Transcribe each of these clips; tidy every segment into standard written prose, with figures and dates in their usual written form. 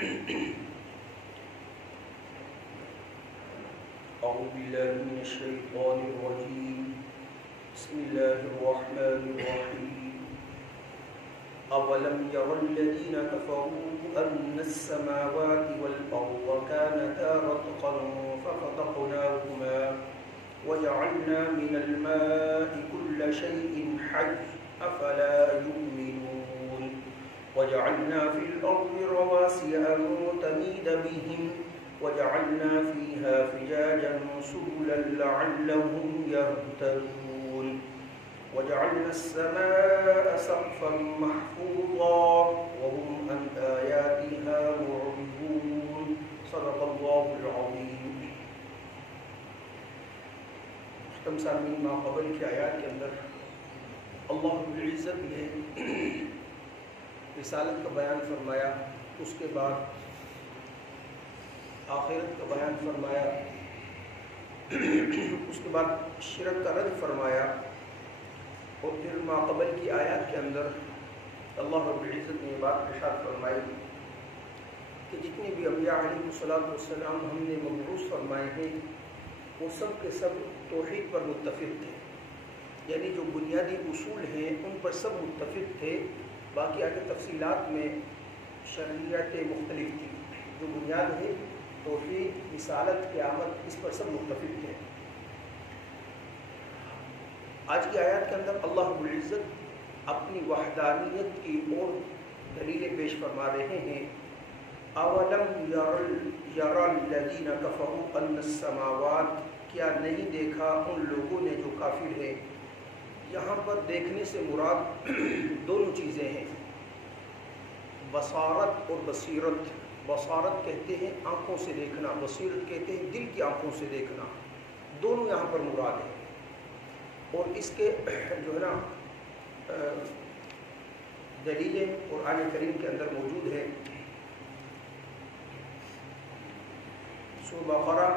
أعوذ بالله من الشيطان الرجيم بسم الله الرحمن الرحيم أولم ير الذين كفروا أن السماوات والأرض كانتا رتقا ففتقناهما وجعلنا من الماء كل شيء حي أفلا يؤمنون وجعلنا في الأرض رواسي أن تميد بهم وجعلنا فيها فجاجا سبلا لعلهم يهتدون وجعلنا السماء سقفا محفوظا وهم عن آياتها معرضون صدق الله العظيم. محترم سامعین، ما قبل کی آیات کے اندر اللہ رب العزت نے رسالت کا بیان فرمایا، اس کے بعد آخرت کا بیان فرمایا، اس کے بعد شرک کا رد فرمایا، اور پھر ما قبل کی آیات کے اندر اللہ رب العزت نے یہ بات ارشاد فرمائی کہ جتنے بھی انبیاء علیہ السلام ہم نے مبعوث فرمائے ہیں وہ سب کے سب توحید پر متفق تھے، یعنی جو بنیادی اصول ہیں ان پر سب متفق تھے، باقی آگے تفصیلات میں شرعیت مختلف تھی۔ جو بنیاد ہے توحید، رسالت، قیامت، اس پر سب متفق تھے۔ آج کی آیات کے اندر اللہ رب العزت اپنی وحدانیت کی اور دلیلیں پیش فرما رہے ہیں۔ اولم یر الذین کفروا ان السماوات، کیا نہیں دیکھا ان لوگوں نے جو کافر ہیں۔ یہاں پر دیکھنے سے مراد دونوں چیزیں ہیں، بصارت اور بصیرت۔ بصارت کہتے ہیں آنکھوں سے دیکھنا، بصیرت کہتے ہیں دل کی آنکھوں سے دیکھنا، دونوں یہاں پر مراد ہیں۔ اور اس کے جو ہے نا دلیلیں قرآن کریم کے اندر موجود ہے۔ سورہ بقرہ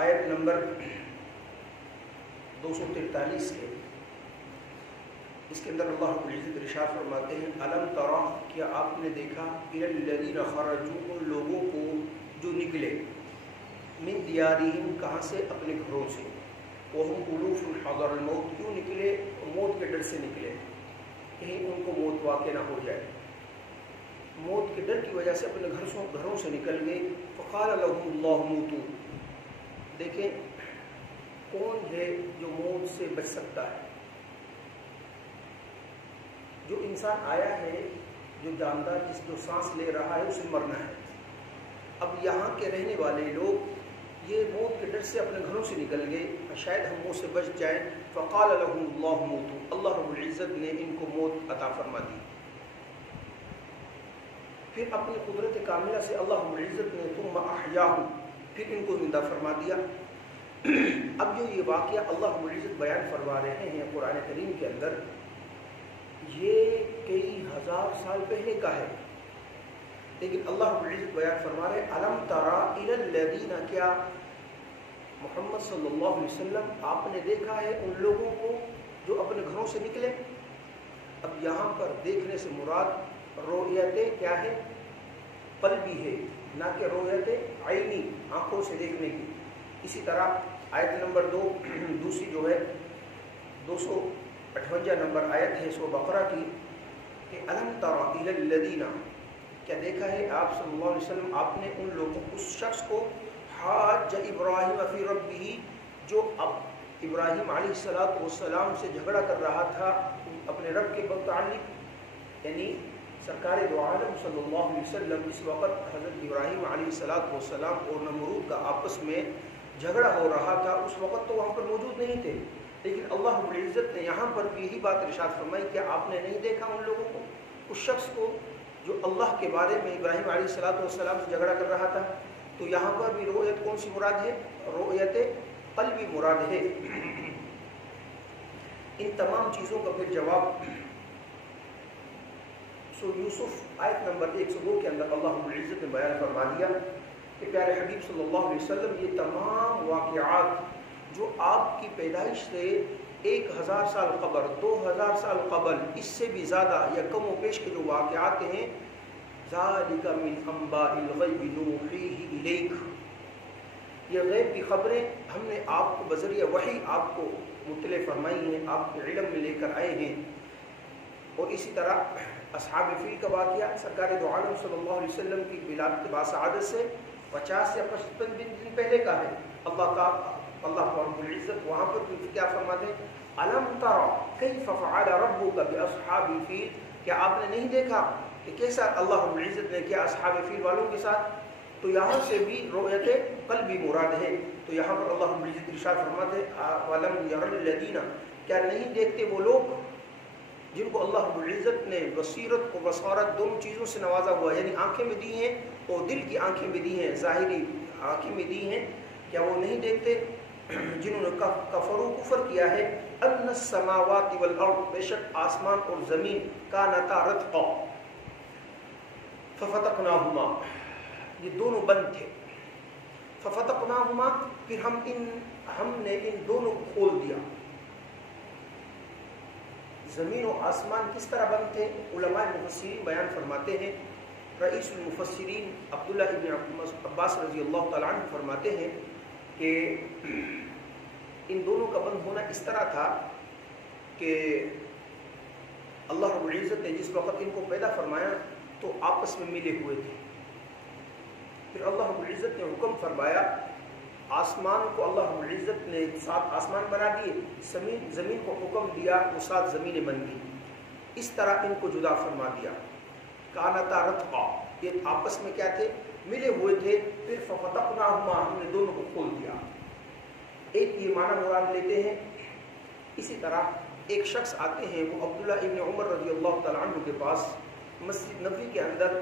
آیت نمبر 243 ہے، اس کے اندر اللہ رب العزت ارشاد فرماتے ہیں الم ترى، کیا آپ نے دیکھا الی الذین خرجوا، ان لوگوں کو جو نکلے من دیارہم، کہاں سے؟ اپنے گھروں سے، وہم الوف حذر الموت، کیوں نکلے؟ موت کے ڈر سے نکلے، کہیں ان کو موت واقع نہ ہو جائے، موت کے ڈر کی وجہ سے اپنے گھروں سے نکل گئے۔ فقال لهم اللہ موتوا، دیکھیں کون ہے جو موت سے بچ سکتا ہے؟ جو انسان آیا ہے، جو جاندار، جو سانس لے رہا ہے، اسے مرنا ہے۔ اب یہاں کے رہنے والے لوگ یہ موت کے ڈر سے اپنے گھروں سے نکل گئے، شاید ہم موت سے بچ جائیں۔ فقال لهم اللہ موتوا، اللہ رب العزت نے ان کو موت عطا فرما دی۔ پھر اپنی قدرت کاملہ سے اللہ رب العزت نے ثم احیاہم، پھر ان کو زندہ فرما دیا۔ اب جو یہ واقعہ اللہ رب العزت بیان فرما رہے ہیں قرآن کریم کے اندر، یہ کئی ہزار سال پہلے کا ہے، لیکن اللہ رب العزت بیان فرما رہے الم تری الی الذین، کیا محمد صلی اللہ علیہ وسلم آپ نے دیکھا ہے ان لوگوں کو جو اپنے گھروں سے نکلے؟ اب یہاں پر دیکھنے سے مراد رؤیت کیا ہے؟ قلبی ہے، نہ کہ رؤیت عینی، آنکھوں سے دیکھنے کی۔ اسی طرح آیت نمبر 2 دوسری جو ہے 258 نمبر آیت ہے سورہ بقرہ کی کہ الم تری الی الذین، کیا دیکھا ہے آپ صلی اللہ علیہ وسلم آپ نے ان لوگوں، اس شخص کو، حاج ابراہیم فی ربہ، جو اب ابراہیم علیہ السلام سے جھگڑا کر رہا تھا اپنے رب کے متعلق، یعنی سرکار دو عالم صلی اللہ علیہ وسلم اس وقت حضرت ابراہیم علیہ السلام اور نمرود کا آپس میں جھگڑا ہو رہا تھا، اس وقت تو وہاں پر موجود نہیں تھے، لیکن اللہ رب العزت نے یہاں پر بھی یہی بات ارشاد فرمائی کہ آپ نے نہیں دیکھا ان لوگوں کو، اس شخص کو جو اللہ کے بارے میں ابراہیم علیہ السلام سے جھگڑا کر رہا تھا۔ تو یہاں پر بھی رؤیت کون سی مراد ہے؟ رؤیت قلبی مراد ہے۔ ان تمام چیزوں کا پھر جواب سورہ یوسف آیت نمبر 102 کے اندر اللہ رب العزت نے بیان فرما دیا کہ پیارے حبیب صلی اللہ علیہ وسلم یہ تمام واقعات جو آپ کی پیدائش سے 1000 سال قبل 2000 سال قبل اس سے بھی زیادہ یا کم و بیش کے جو واقعات ہیں، ذالک من انباء الغیب نوحیہ الیک، یہ غیب کی خبریں ہم نے آپ کو بذریعہ وحی آپ کو مطلع فرمائی ہیں، آپ کے علم میں لے کر آئے ہیں۔ اور اسی طرح اصحاب فیل کا واقعہ سرکار دو عالم صلی اللہ علیہ وسلم کی ولادت باسعادت سے 50 یا 55 دن پہلے کا ہے۔ اللہ رب العزت وہاں پر کیا فرماتے ہیں، الم تر کیف فعل ربک باصحاب الفیل، کیا آپ نے نہیں دیکھا کہ کیسا اللہ رب العزت نے کیا اصحاب فیل والوں کے ساتھ؟ تو یہاں سے بھی رؤیت قلبی مراد ہے۔ تو یہاں پر اللہ رب العزت ارشاد فرماتے ہیں ولم یر الذین، کیا نہیں دیکھتے وہ لوگ جن کو اللہ رب العزت نے بصیرت و بصارت دونوں چیزوں سے نوازا ہوا، یعنی آنکھیں بھی دی ہیں اور دل کی آنکھیں بھی دی ہیں، ظاہری آنکھیں بھی دی ہیں، کیا وہ نہیں دیکھتے جنہوں نے کفر کیا ہے، ان السماوات والارض، بے شک آسمان اور زمین کانتا رتقا ففتقناہما، یہ دونوں بند تھے، ففتقناہما، پھر ہم نے ان دونوں کو کھول دیا۔ زمین و آسمان کس طرح بند تھے؟ علماء مفسرین بیان فرماتے ہیں، رئیس المفسرین عبداللہ ابن عباس رضی اللہ تعالیٰ عنہ فرماتے ہیں کہ ان دونوں کا بند ہونا اس طرح تھا کہ اللہ رب العزت نے جس وقت ان کو پیدا فرمایا تو آپس میں ملے ہوئے تھے، پھر اللہ رب العزت نے حکم فرمایا، آسمان کو اللہ رب العزت نے 7 آسمان بنا دیے، زمین کو حکم دیا وہ 7 زمینیں بن گئی، اس طرح ان کو جدا فرما دیا۔ کانتا رتقا، یہ آپس میں کیا تھے؟ ملے ہوئے تھے، پھر ففتقناہما، ہم نے دونوں کو کھول دیا۔ ایک یہ معنی مراد لیتے ہیں۔ اسی طرح ایک شخص آتے ہیں، وہ عبداللہ ابن عمر رضی اللہ تعالیٰ عنہ کے پاس مسجد نبوی کے اندر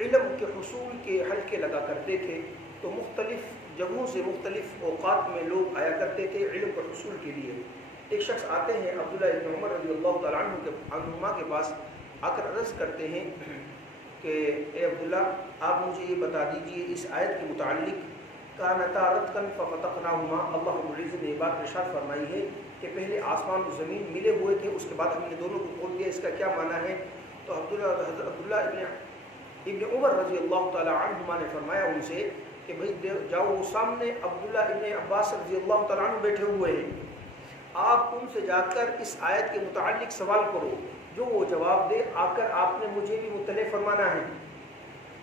علم کے حصول کے حلقے لگا کرتے تھے، تو مختلف جگہوں سے مختلف اوقات میں لوگ آیا کرتے تھے علم کے حصول کے لیے۔ ایک شخص آتے ہیں عبداللہ ابن عمر رضی اللہ تعالیٰ عنہما کے پاس، آ کر عرض کرتے ہیں کہ اے عبداللہ، آپ مجھے یہ بتا دیجئے اس آیت کے متعلق، کانتا رتقا ففتقناہما، اللہ رب العزت نے یہ بات ارشاد فرمائی ہے کہ پہلے آسمان و زمین ملے ہوئے تھے، اس کے بعد ہم نے دونوں کو کھول دیا، اس کا کیا معنی ہے؟ تو عبداللہ ابن عمر رضی اللہ تعالیٰ عنہما نے فرمایا ان سے کہ بھئی جاؤ، وہ سامنے عبداللہ ابن عباس رضی اللہ تعالیٰ عنہ بیٹھے ہوئے ہیں، آپ ان سے جا کر اس آیت کے متعلق سوال کرو، جو وہ جواب دے آ کر آپ نے مجھے بھی مطلع فرمانا ہے۔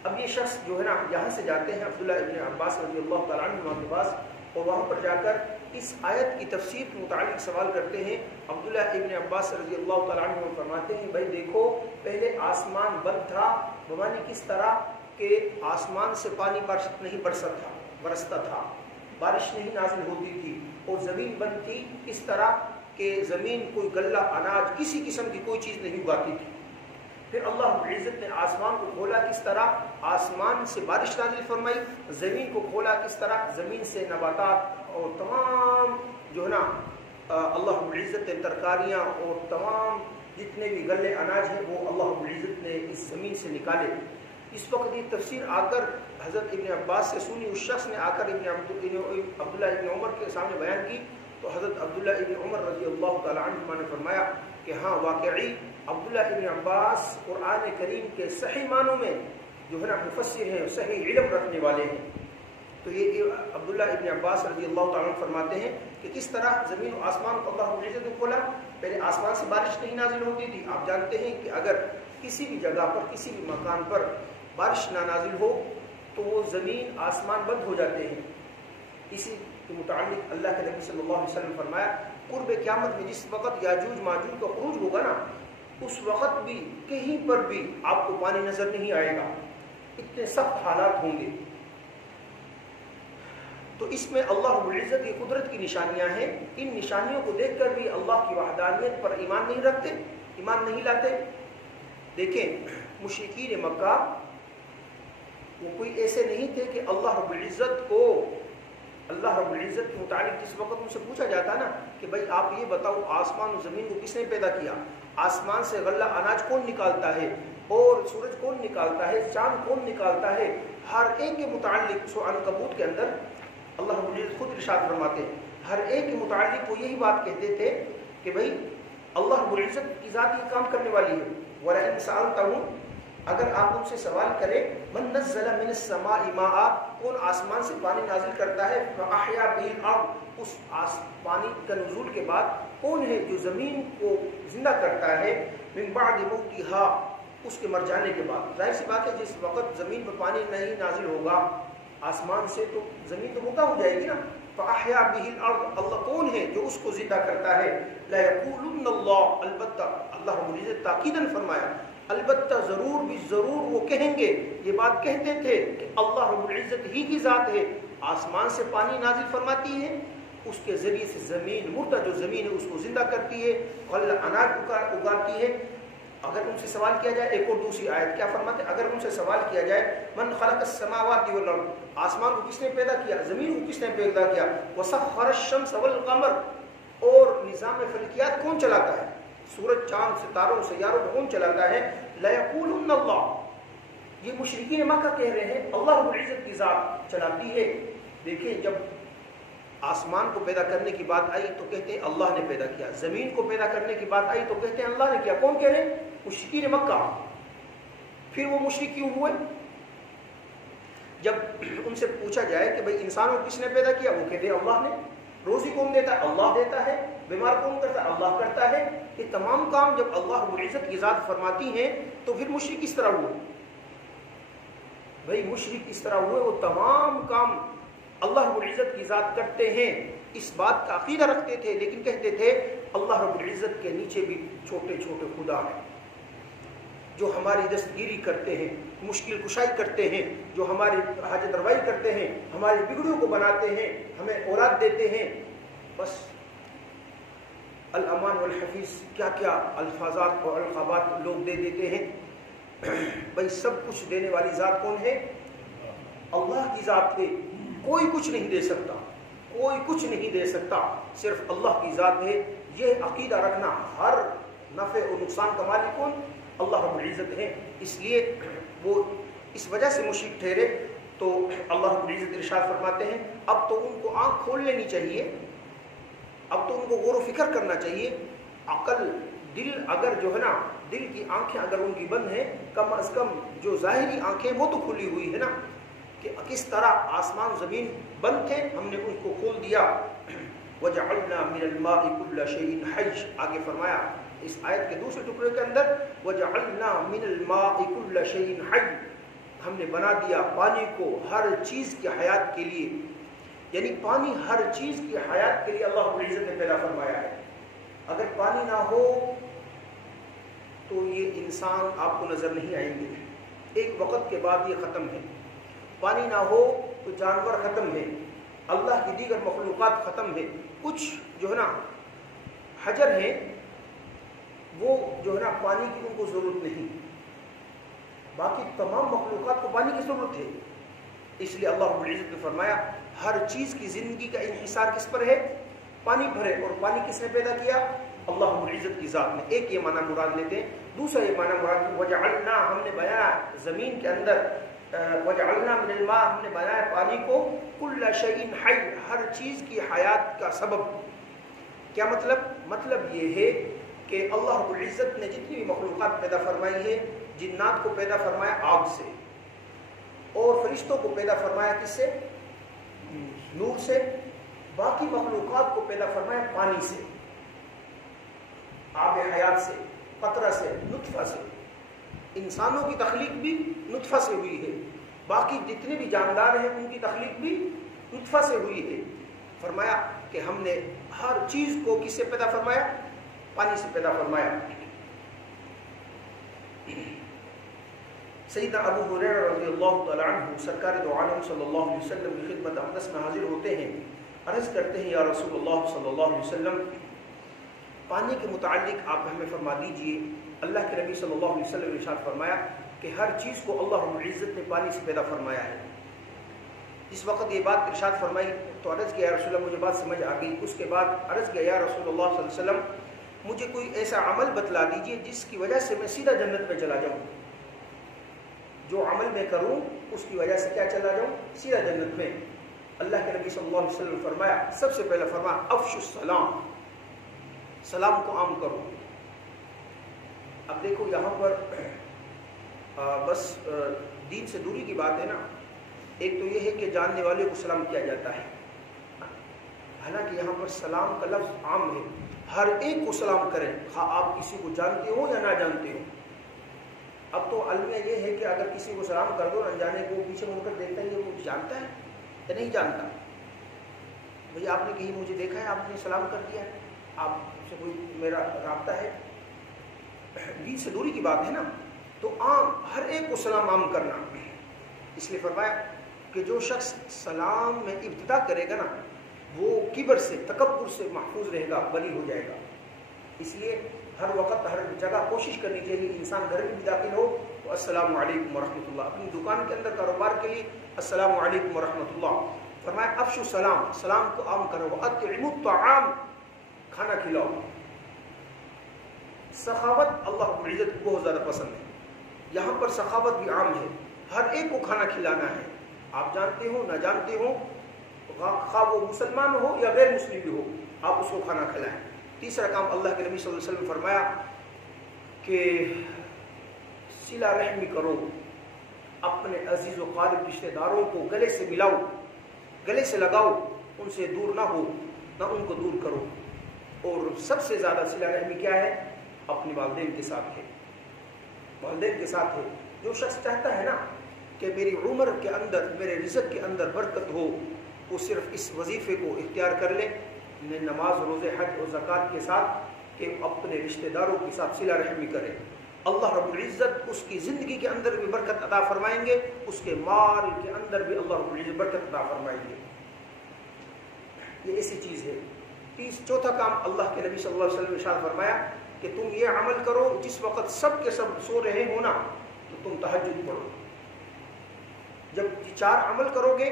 اب یہ شخص جو ہے نا یہاں سے جاتے ہیں عبداللہ ابن عباس رضی اللہ تعالیٰ عنہ کے پاس، اور وہاں پر جا کر اس آیت کی تفسیر کے متعلق سوال کرتے ہیں۔ عبداللہ ابن عباس رضی اللہ تعالیٰ عنہ فرماتے ہیں، بھائی دیکھو، پہلے آسمان بند تھا، بمانی کس طرح کہ آسمان سے پانی نہیں برستا تھا، بارش نہیں نازل ہوتی تھی، اور زمین بند تھی اس طرح کہ زمین کوئی غلہ اناج کسی قسم کی کوئی چیز نہیں اگاتی تھی۔ پھر اللہ رب العزت نے آسمان کو کھولا کس طرح؟ آسمان سے بارش نازل فرمائی، زمین کو کھولا کس طرح؟ زمین سے نباتات اور تمام جو ہے نا اللہ رب العزت نے ترکاریاں اور تمام جتنے بھی غلے اناج ہیں وہ اللہ رب العزت نے اس زمین سے نکالے۔ اس وقت یہ تفسیر آ کر حضرت ابن عباس سے سنی، اس شخص نے آ کر عبداللہ ابن عمر کے سامنے بیان کی، تو حضرت عبداللہ ابن عمر رضی اللہ تعالیٰ عنہ نے فرمایا کہ ہاں واقعی عبداللہ ابن عباس قرآن کریم کے صحیح معنوں میں جو ہے نا مفسر ہیں، صحیح علم رکھنے والے ہیں۔ تو یہ عبداللہ ابن عباس رضی اللہ تعالیٰ عنہ فرماتے ہیں کہ کس طرح زمین و آسمان کو اللہ رب العزت نے کھولا، پہلے آسمان سے بارش نہیں نازل ہوتی تھی۔ آپ جانتے ہیں کہ اگر کسی بھی جگہ پر کسی بھی مکان پر بارش نہ نازل ہو تو وہ زمین آسمان بند ہو جاتے ہیں۔ اسی کے متعلق اللہ کے نبی صلی اللہ علیہ وسلم فرمایا، قرب قیامت میں جس وقت یاجوج ماجوج کا خروج ہوگا نا، اس وقت بھی کہیں پر بھی آپ کو پانی نظر نہیں آئے گا، اتنے سخت حالات ہوں گے۔ تو اس میں اللہ رب العزت کی قدرت کی نشانیاں ہیں، ان نشانیوں کو دیکھ کر بھی اللہ کی وحدانیت پر ایمان نہیں رکھتے، ایمان نہیں لاتے۔ دیکھیں مشرکین مکہ وہ کوئی ایسے نہیں تھے کہ اللہ رب العزت کے متعلق جس وقت ان سے پوچھا جاتا نا کہ بھائی آپ یہ بتاؤ آسمان و زمین کو کس نے پیدا کیا، آسمان سے غلہ اناج کون نکالتا ہے، اور سورج کون نکالتا ہے، چاند کون نکالتا ہے، ہر ایک کے متعلق سورہ عنکبوت کے اندر اللہ رب العزت خود ارشاد فرماتے ہیں ہر ایک کے متعلق وہ یہی بات کہتے تھے کہ بھائی اللہ رب العزت کی ذات یہ کام کرنے والی ہے. وَلَئِن سَأَلْتَهُمْ اگر آپ ان سے سوال کریں من نزل من السماء ماء کون آسمان سے پانی نازل کرتا ہے فاحیا به الارض اس پانی کا نزول کے بعد کون ہے جو زمین کو زندہ کرتا ہے من بعد موتها اس کے مر جانے کے بعد. ظاہر سی بات ہے جس وقت زمین پر پانی نہیں نازل ہوگا آسمان سے تو زمین تو مردہ ہو جائے گی نا. فاحیا به الارض اللہ کون ہے جو اس کو زندہ کرتا ہے. لا یقولن اللہ البتہ اللہ رب العزت تاکیداً فرمایا البتہ ضرور بھی ضرور وہ کہیں گے یہ بات کہتے تھے کہ اللہ رب العزت ہی کی ذات ہے آسمان سے پانی نازل فرماتی ہے اس کے ذریعے سے زمین مردہ جو زمین ہے اس کو زندہ کرتی ہے اور اناج اگاتی ہے. اگر ان سے سوال کیا جائے ایک اور دوسری آیت کیا فرماتے ہیں اگر ان سے سوال کیا جائے من خلق السماوات والارض آسمان کو کس نے پیدا کیا زمین کو کس نے پیدا کیا وسخر الشمس والقمر اور نظام فلکیات کون چلاتا ہے سورج چاند ستاروں سیاروں کو کون چلاتا ہے. لا یقولن اللہ یہ مشرکین مکہ کہہ رہے ہیں اللہ رب العزت کی ذات چلاتی ہے. دیکھیں جب آسمان کو پیدا کرنے کی بات آئی تو کہتے ہیں اللہ نے پیدا کیا زمین کو پیدا کرنے کی بات آئی تو کہتے ہیں اللہ نے کیا. کون کہہ رہے ہیں مشرکین مکہ. پھر وہ مشرک کیوں ہوئے جب ان سے پوچھا جائے کہ بھئی انسانوں کو کس نے پیدا کیا وہ کہتے ہیں اللہ نے. روزی کون دیتا ہے اللہ دیتا ہے. بیمار کون کرتا ہے اللہ کرتا ہے. یہ تمام کام جب اللہ رب العزت کی ذات فرماتی ہیں تو پھر مشرک کس طرح ہوئے بھئی مشرک اس طرح ہوئے وہ تمام کام اللہ رب العزت کی ذات کرتے ہیں اس بات کا عقیدہ رکھتے تھے لیکن کہتے تھے اللہ رب العزت کے نیچے بھی چھوٹے چھوٹے خدا ہیں جو ہماری دستگیری کرتے ہیں مشکل کشائی کرتے ہیں جو ہماری حاجت روائی کرتے ہیں ہماری بگڑیوں کو بناتے ہیں ہمیں اولاد دیتے ہیں. بس الامان والحفیظ کیا کیا الفاظات اور القابات لوگ دے دیتے ہیں. بھائی سب کچھ دینے والی ذات کون ہے اللہ کی ذات ہے. کوئی کچھ نہیں دے سکتا کوئی کچھ نہیں دے سکتا صرف اللہ کی ذات ہے. یہ عقیدہ رکھنا ہر نفع و نقصان کا مالک کون اللہ رب العزت ہے. اس لیے وہ اس وجہ سے مشرک ٹھہرے تو اللہ رب العزت ارشاد فرماتے ہیں اب تو ان کو آنکھ کھول لینی چاہیے اب تو ان کو غور و فکر کرنا چاہیے. عقل دل اگر جو ہے نا دل کی آنکھیں اگر ان کی بند ہیں کم از کم جو ظاہری آنکھیں وہ تو کھلی ہوئی ہے نا کہ کس طرح آسمان زمین بند تھے ہم نے ان کو کھول دیا. وَجَعَلْنَا مِنَ الْمَاءِ كُلَّ شَيْءٍ حَيٍّ آگے فرمایا اس آیت کے دوسرے ٹکڑے کے اندر وَجَعَلْنَا مِنَ الْمَاءِ كُلَّ شَيْءٍ حَيٍّ ہم نے بنا دیا پانی کو ہر چیز کی حیات کے لیے. یعنی پانی ہر چیز کی حیات کے لیے اللہ رب العزت نے پیدا فرمایا ہے. اگر پانی نہ ہو تو یہ انسان آپ کو نظر نہیں آئیں گے ایک وقت کے بعد یہ ختم ہے. پانی نہ ہو تو جانور ختم ہے اللہ کی دیگر مخلوقات ختم ہے. کچھ جو ہے نا حجر ہیں وہ جو ہے نا پانی کی ان کو ضرورت نہیں باقی تمام مخلوقات کو پانی کی ضرورت ہے. اس لیے اللہ رب العزت نے فرمایا ہر چیز کی زندگی کا انحصار کس پر ہے پانی پر ہے. اور پانی کس نے پیدا کیا اللہ رب العزت کی ذات نے. ایک یہ معنی مراد لیتے ہیں. دوسرا یہ معنی مراد وجعلنا ہم نے بنایا زمین کے اندر وجعلنا من الماء ہم نے بنایا پانی کو کل شیء حی ہر چیز کی حیات کا سبب. کیا مطلب یہ ہے کہ اللہ رب العزت نے جتنی بھی مخلوقات پیدا فرمائی ہے جنات کو پیدا فرمایا آگ سے اور فرشتوں کو پیدا فرمایا کس سے نور سے. باقی مخلوقات کو پیدا فرمایا پانی سے آب حیات سے قطرہ سے نطفہ سے. انسانوں کی تخلیق بھی نطفہ سے ہوئی ہے باقی جتنے بھی جاندار ہیں ان کی تخلیق بھی نطفہ سے ہوئی ہے. فرمایا کہ ہم نے ہر چیز کو کس سے پیدا فرمایا پانی سے پیدا فرمایا. سیدنا ابو ہریرہ رضی اللہ تعالی عنہ سرکار دو عالم صلی اللہ علیہ وسلم کی خدمت اقدس میں حاضر ہوتے ہیں. عرض کرتے ہیں یا رسول اللہ صلی اللہ علیہ وسلم پانی کے متعلق آپ ہمیں فرما دیجئے. اللہ کے نبی صلی اللہ علیہ وسلم نے ارشاد فرمایا کہ ہر چیز کو اللہ رب العزت نے پانی سے پیدا فرمایا ہے. جس وقت یہ بات ارشاد فرمائی تو عرض کیا یا رسول اللہ مجھے بات سمجھ آ گئی. اس کے بعد عرض کیا یا رسول اللہ صلی اللہ علیہ وسلم مجھے کوئی ایسا عمل بتلا دیجئے جس کی وجہ سے میں سیدھا جنت میں چلا جاؤں. جو عمل میں کروں اس کی وجہ سے کیا چلا جاؤں سیدھا جنت میں. اللہ کے نبی صلی اللہ علیہ وسلم فرمایا، سب سے پہلے فرمایا افشوا السلام، سلام کو عام کرو۔ اب دیکھو یہاں پر بس دین سے دوری کی بات ہے نا، ایک تو یہ ہے کہ جاننے والے کو سلام کیا جاتا ہے، حالانکہ یہاں پر سلام کا لفظ عام ہے، ہر ایک کو سلام کریں، خواہ آپ کسی کو جانتے ہو یا نہ جانتے ہو۔ اب تو المیہ یہ ہے کہ اگر کسی کو سلام کر دو انجانے کو، پیچھے مڑ کر دیکھتا ہے یہ وہ جانتا ہے یا نہیں جانتا، بھئی آپ نے کہیں مجھے دیکھا ہے، آپ نے سلام کر دیا ہے، آپ سے کوئی میرا رابطہ ہے، دین سے دوری کی بات ہے نا، تو عام ہر ایک کو سلام عام کرنا۔ اس لیے فرمایا کہ جو شخص سلام میں ابتدا کرے گا نا وہ کبر سے، تکبر سے محفوظ رہے گا، بری ہو جائے گا۔ اس لیے ہر وقت ہر جگہ کوشش کرنی چاہیے، انسان گھر میں بھی داخل ہو تو السلام علیکم ورحمۃ اللہ، اپنی دکان کے اندر کاروبار کے لیے السلام علیکم ورحمۃ اللہ۔ فرمایا افشوا السلام، سلام کو عام کرو، واطعموا الطعام، کھانا کھلاؤ۔ سخاوت اللہ رب العزت کو بہت زیادہ پسند ہے، یہاں پر سخاوت بھی عام ہے، ہر ایک کو کھانا کھلانا ہے، آپ جانتے ہو نہ جانتے ہو، خواہ وہ مسلمان ہو یا غیر مسلم بھی ہو، آپ اس کو کھانا کھلائیں۔ تیسرا کام اللہ کے نبی صلی اللہ علیہ وسلم فرمایا کہ صلہ رحمی کرو، اپنے عزیز و قارب رشتہ داروں کو گلے سے ملاؤ، گلے سے لگاؤ، ان سے دور نہ ہو، نہ ان کو دور کرو۔ اور سب سے زیادہ صلہ رحمی کیا ہے؟ اپنے والدین کے ساتھ ہے، والدین کے ساتھ ہے۔ جو شخص چاہتا ہے نا کہ میری عمر کے اندر، میرے رزق کے اندر برکت ہو، وہ صرف اس وظیفے کو اختیار کر لے، نماز، روزے، حج اور زکوٰۃ کے ساتھ، کہ اپنے رشتہ داروں کے ساتھ صلہ رحمی کرے۔ اللہ رب العزت اس کی زندگی کے اندر بھی برکت عطا فرمائیں گے، اس کے مال کے اندر بھی اللہ رب العزت برکت عطا فرمائیں گے۔ یہ ایسی چیز ہے۔ چوتھا کام اللہ کے نبی صلی اللہ علیہ وسلم نے ارشاد فرمایا کہ تم یہ عمل کرو، جس وقت سب کے سب سو رہے ہو نا تو تم تہجد پڑھو۔ جب یہ 4 عمل کرو گے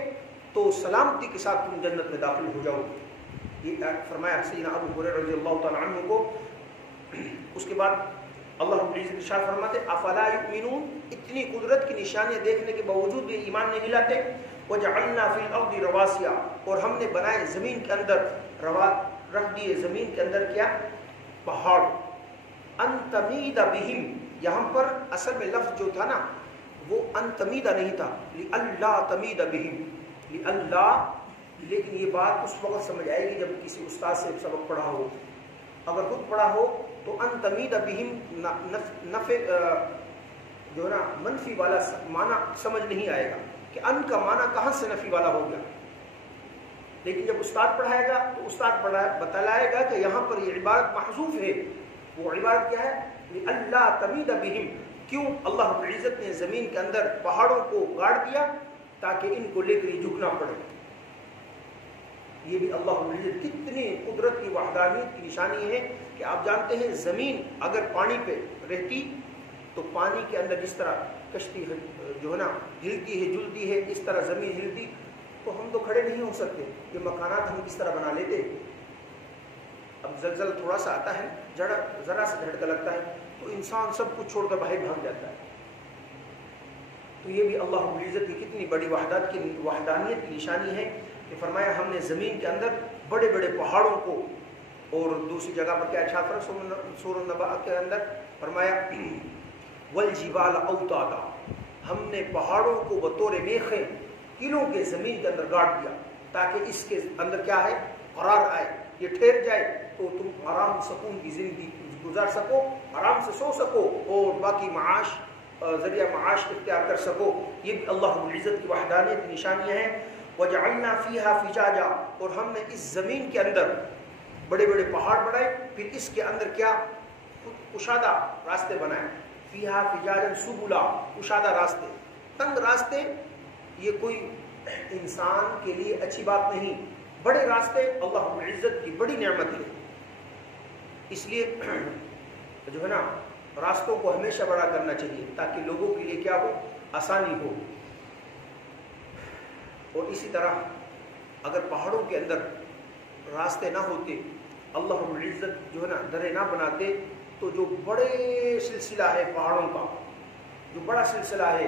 تو سلامتی کے ساتھ تم جنت میں داخل ہو جاؤ گے۔ یہ فرمایا سیدنا ابو ہریرہ رضی اللہ تعالیٰ عنہ کو۔ اس کے بعد اللہ رب العزت ارشاد فرماتے افلا یؤمنون، اتنی قدرت کی نشانیاں دیکھنے کے باوجود بھی ایمان نہیں لاتے۔ وجعلنا فی الارض رواسیا، اور ہم نے بنائے زمین کے اندر، رکھ دیے زمین کے اندر کیا؟ پہاڑ۔ ان تمید بہم، یہاں پر اصل میں لفظ جو تھا نا وہ ان تمید نہیں تھا، لئلا تمید بہم، لئلا، لیکن یہ بات اس وقت سمجھ آئے گی جب کسی استاد سے سبق پڑھا ہو، اگر خود پڑھا ہو تو ان تمید بہم نفع جو ہے نا منفی والا معنی سمجھ نہیں آئے گا کہ ان کا معنی کہاں سے نفی والا ہو گیا، لیکن جب استاد پڑھائے گا تو استاد بتلائے گا کہ یہاں پر یہ عبارت محذوف ہے۔ وہ عبارت کیا ہے؟ اللہ تمید بہم، کیوں اللہ رب العزت نے زمین کے اندر پہاڑوں کو گاڑ دیا تاکہ ان کو لے کر جھکنا پڑے۔ یہ بھی اللہ رب العزت کتنی قدرت کی وحدانیت کی نشانی ہے کہ آپ جانتے ہیں زمین اگر پانی پہ رہتی تو پانی کے اندر جس طرح کشتی جو ہے نا ہلتی ہے جلتی ہے، اس طرح زمین ہلتی تو ہم تو کھڑے نہیں ہو سکتے، یہ مکانات ہم کس طرح بنا لیتے۔ اب زلزلہ تھوڑا سا آتا ہے، ذرا سا جھٹکا لگتا ہے تو انسان سب کچھ چھوڑ کر باہر بھاگ جاتا ہے۔ تو یہ بھی اللہ رب العزت کی کتنی بڑی وحدانیت کی نشانی ہے کہ فرمایا ہم نے زمین کے اندر بڑے بڑے پہاڑوں کو، اور دوسری جگہ پر کیا ارشاد فرمایا سورۃ النبأ کے اندر فرمایا والجبال اوتادا، ہم نے پہاڑوں کو بطور میخیں کلوں کے زمین کے اندر گاڑ دیا تاکہ اس کے اندر کیا ہے؟ قرار آئے، یہ ٹھہر جائے تو تم آرام سکون کی زندگی گزار سکو، آرام سے سو سکو اور باقی معاش، ذریعہ معاش اختیار کر سکو۔ یہ بھی اللہ رب العزت کی وحدانیت کی نشانیاں ہیں۔ وجعلنا فیہا فجاجا، اور ہم نے اس زمین کے اندر بڑے بڑے پہاڑ بنائے، پھر اس کے اندر کیا؟ کشادہ راستے بنائے۔ فیہا فجاجا سبلا، کشادہ راستے، تنگ راستے یہ کوئی انسان کے لیے اچھی بات نہیں، بڑے راستے اللہ رب العزت کی بڑی نعمت ہے۔ اس لیے جو ہے نا راستوں کو ہمیشہ بڑا کرنا چاہیے تاکہ لوگوں کے لیے کیا ہو؟ آسانی ہو۔ اور اسی طرح اگر پہاڑوں کے اندر راستے نہ ہوتے، اللہ رب العزت جو ہے نا درے نہ بناتے، تو جو بڑے سلسلہ ہے پہاڑوں کا، جو بڑا سلسلہ ہے،